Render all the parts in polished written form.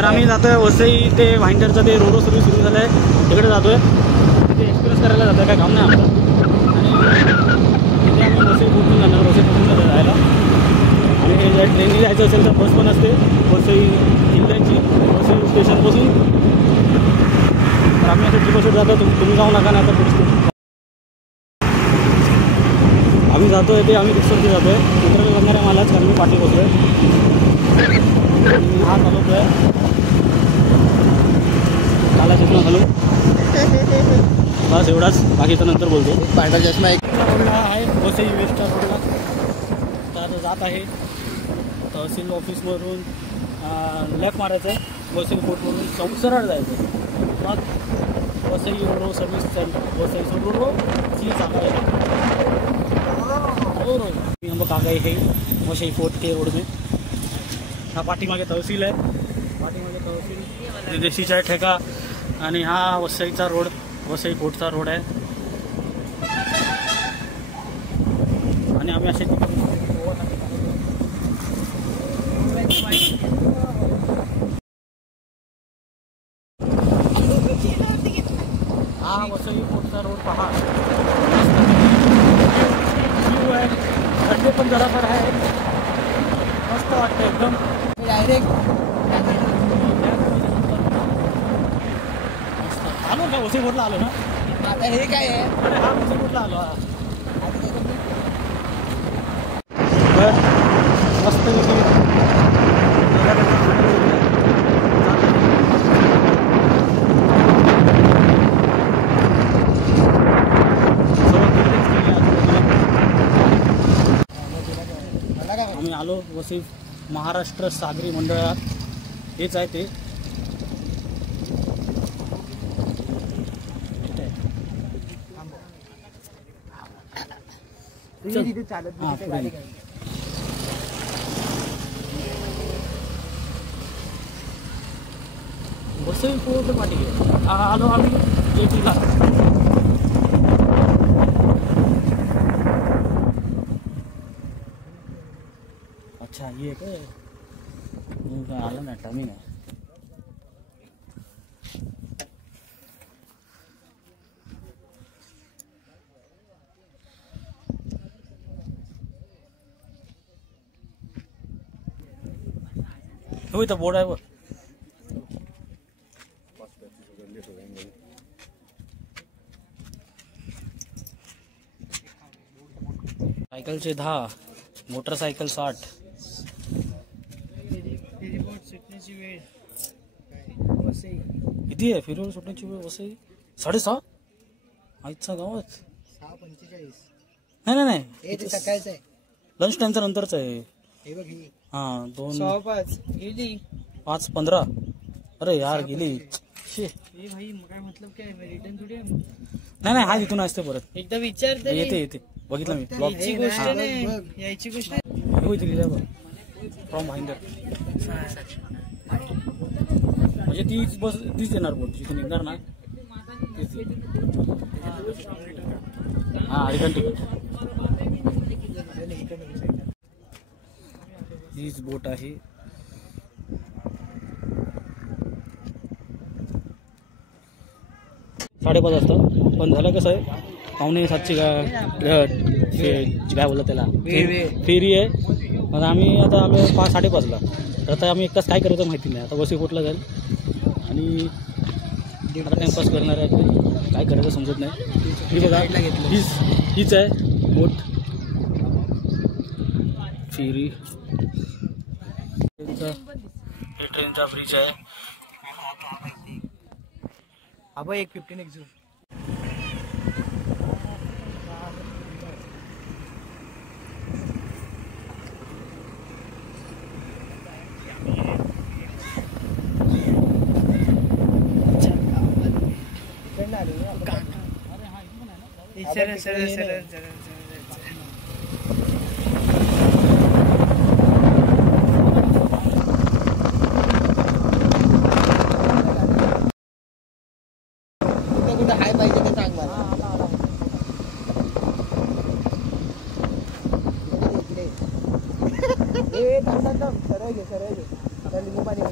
तर आम्ही जातोय वसई ते वाइंडरचं ते रोरो सर्व्हिस सुरू झालं आहे तिकडे जातोय. तिथे एक्सप्रेस करायला जातोय, काय काम नाही आमचं. आणि तिथे आम्ही वसई पोहोचून जाणार, वसई पोहोचून जायला. आणि ट्रेनने जायचं असेल तर बस पण असते वसई जिल्ह्याची, वसई स्टेशनपासून. तर आम्ही आता ट्रिपसाठी जातो, तुम्ही जाऊ नका ना. आता पुढे आम्ही जातो आहे ते आम्ही रिक्षावरती जातो आहे. इंटरव्ह्यू करणार आहे मलाच, कारण मी पाठी बसलो आहे. हा चालवतो आहे, काला चष्मा घालू, बस एवढाच. बाकीचं नंतर बोलतो. पांढरा चष्मा एक रोडला आहे, वसई वेस्टच्या रोडला. तर जात आहे तहसील ऑफिसवरून लेफ्ट मारायचं, वसई कोर्टवरून सरळ जायचं. मग Vasai roro service centre, Vasai roro सी सांगायला हम लोग आ गए हैं वसई फोर्ट के रोड में. हा पाठीमागे तहसील आहे, पाठीमागे तहसील विदेशीचा आहे ठेका. आणि हा वसईचा रोड, वसई फोर्टचा रोड आहे. आणि आम्ही असे हा वसई फोर्टचा रोड पहा. खड्डे पण जराफर आहे, मस्त वाटतं एकदम. डायरेक्ट आलो का वसई फोर्टला आलो ना. आता हे काय आहे? अरे हा वसई फोर्टला आलो. मस्त आम्ही आलो वसई महाराष्ट्र सागरी मंडळात. हेच आहे ते. वसई फोर्ट पाठी आलो आम्ही जेटीला. अच्छा ये काय आलं ना टमी ना. हो इथं बोर्ड आहे वर. सायकलचे 10, मोटरसायकल 60. किती आहे फेरीवर सुटण्याची वेळ वसई? 6:30. आजचा गावात 6:45. नाही नाही नाही, सकाळचं आहे, लंच टाइमच्या नंतरच आहे. हे बघ हा 2:05 गेली 5:15. अरे यार गेली. भाई काय मतलब काय रिटर्न थोडी आहे. नाही नाही, हा इथून असते परत. एकदा विचारते. येते बघितलं मी. याची गोष्ट नाही, यायची गोष्ट फ्रॉम भाईंदर. म्हणजे तीच बस तीच येणार बोट जिथून निघणार ना तीच. हा रिटर्न तिकीट हीच बोट आहे. साडेपाच वाजता. पण झालं कसं आहे, 6:45ची काय बोलतात त्याला फेरी आहे. पण आम्ही आता आलो 5:30ला. तर आता आम्ही एकटाच काय करायचं माहिती नाही. आता वसई फोर्टला जाईल आणि आता टाइमपास करणार आहे. काय करायचं समजत नाही. ही बघा हीच आहे बोट फेरी. हे ट्रेनचा ब्रिज आहे. अब एक 15 एक्झू कुठं हाय पाहिजे ते सांग मला. सरळ घे लिंबू पाणी.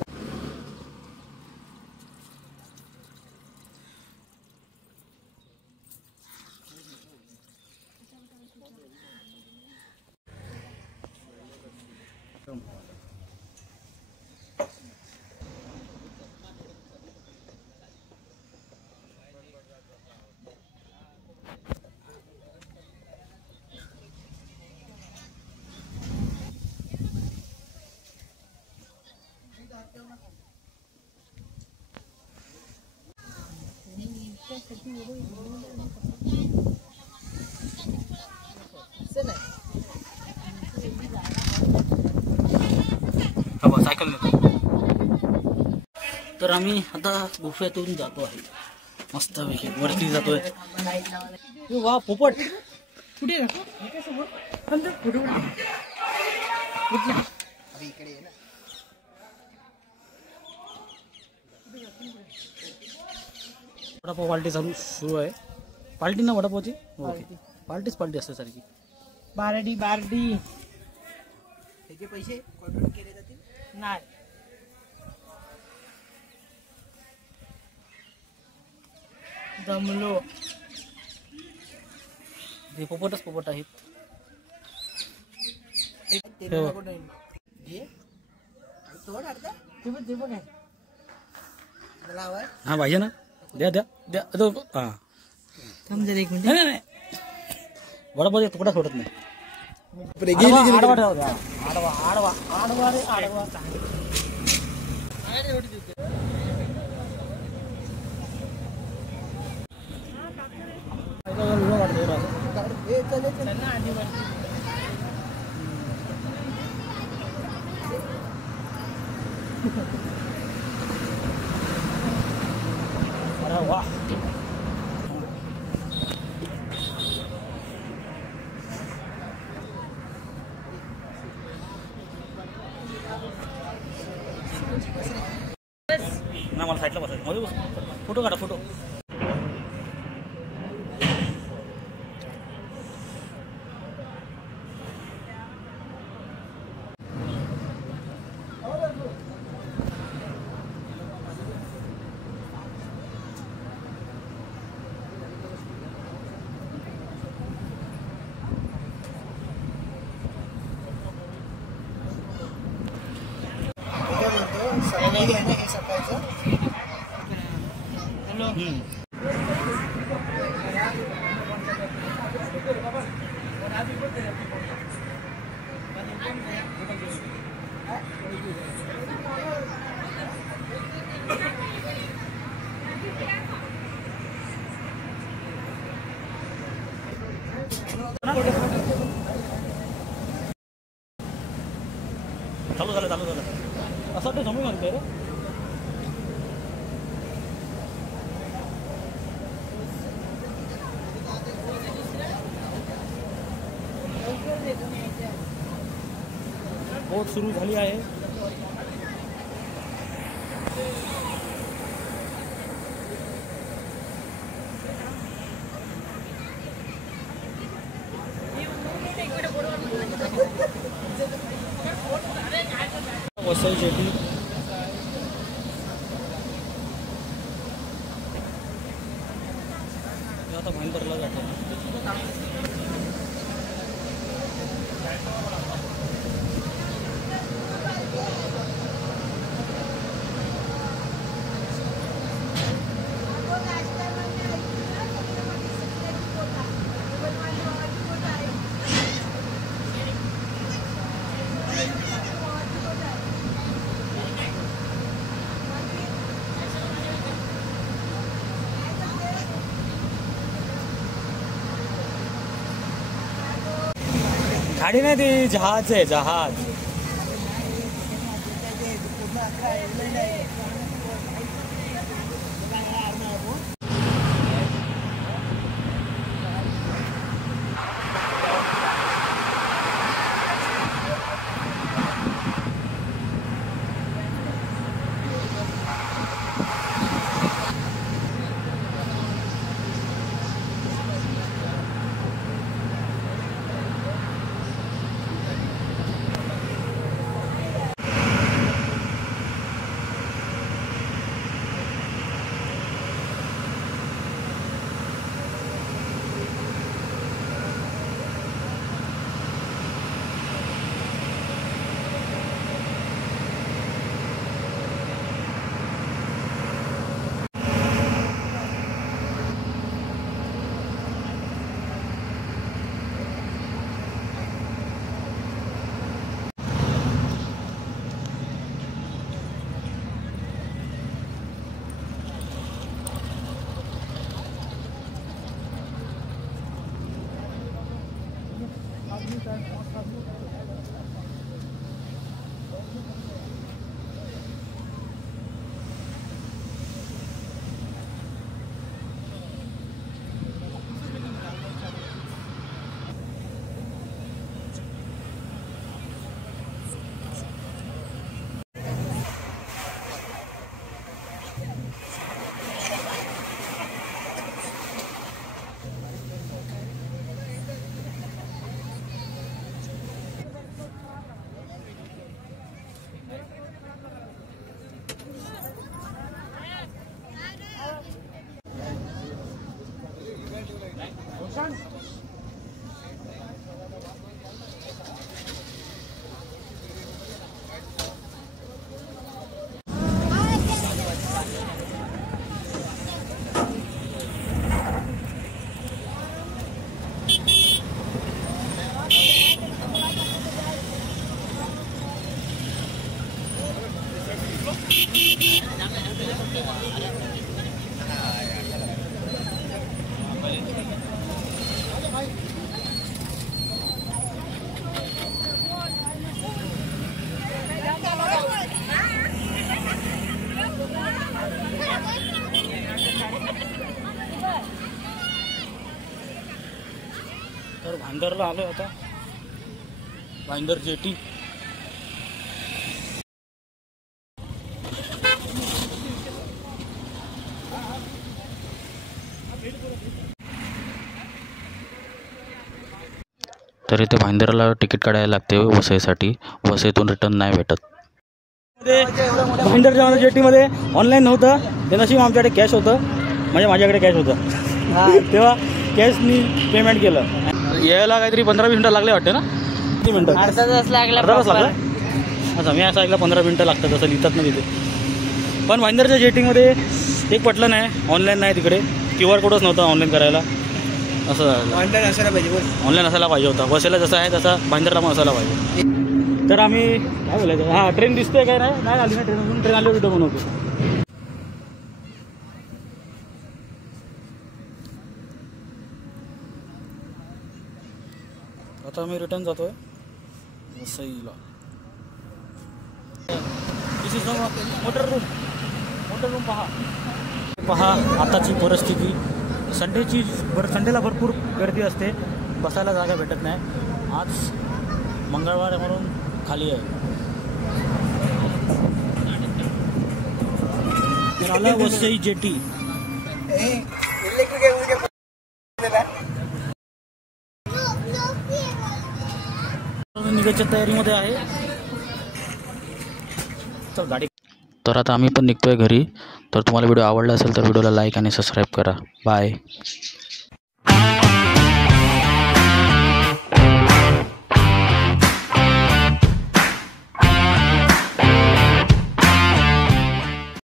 सायकल नेतो. तर आम्ही आता गुफेतून जातो आहे मस्त पैकी वरती जातोय. वा पोपट कुठे फोटो वडापाव पार्टी चालू सुरू आहे. पार्टी ना वडापावची ओके पार्टीच पार्टी असते सारखी. बारडी बारडी त्याचे पैसे कॉन्ट्रीब्यूट केले जातील नाही. दमलो हे पोपटच पोपट आहेत. हा पाहिजे ना द्या द्या द्या हा थांब जरा एक मिनिट. नाही नाही वडापाव तुकडा सोडत नाही. आडवा आडवा आडवा आडवा रे आडवा. अरे वा ना मला साईडला बसायचं मध्ये बस. फोटो काढा फोटो. चालू झालं असं वाटतं समजून मागतंय रे. बोट सुरू झाली आहे. वसई जेटी आता भाईंदरला जातो. गाडी नाही ती जहाज आहे जहाज. तर भाईंदरला आलो आता. भाईंदर जेटी. तर इथे भाईंदरला तिकीट काढायला लागते वसईसाठी. वसईतून रिटर्न नाही भेटत. भाईंदरच्या जेटीमध्ये ऑनलाईन नव्हतं ते नशीब आमच्याकडे कॅश होतं. म्हणजे माझ्याकडे कॅश होतं तेव्हा कॅशनी पेमेंट केलं. यायला काहीतरी 15-20 मिनटं लागले वाटते ना. किती मिनटं? अर्धा तास लागला. अर्धा तास लागला. अच्छा, मी असं ऐकलं 15 मिनटं लागतात असं लिहितात ना तिथे. पण भाईंदरच्या जेटिंगमध्ये एक पटलं नाही, ऑनलाईन नाही तिकडे. QR कोडच नव्हता ऑनलाईन करायला. असं ऑनलाईन असायला पाहिजे बोल. ऑनलाईन असायला पाहिजे होता. बसेला जसं आहे तसा भाईंदरला पण असायला पाहिजे. तर आम्ही काय बोलायचं, हां ट्रेन दिसतोय काय नाही आली ना ट्रेन अजून. ट्रेन आली व्हिडिओ बनवतो. आता आम्ही रिटर्न जातोय वसईला. दिस इज मोटर रूम पहा आताची परिस्थिती. संडेला भरपूर गर्दी असते, बसायला जागा भेटत नाही. आज मंगळवार आहे म्हणून खाली आहे. तर आला वसई जेटी. निघायच्या तयारीमध्ये आहे. तर गाडी. तर आता आम्ही पण निघतोय घरी. तर तुम्हाला व्हिडिओ आवडला असेल तर व्हिडिओला लाईक आणि सबस्क्राईब करा. बाय.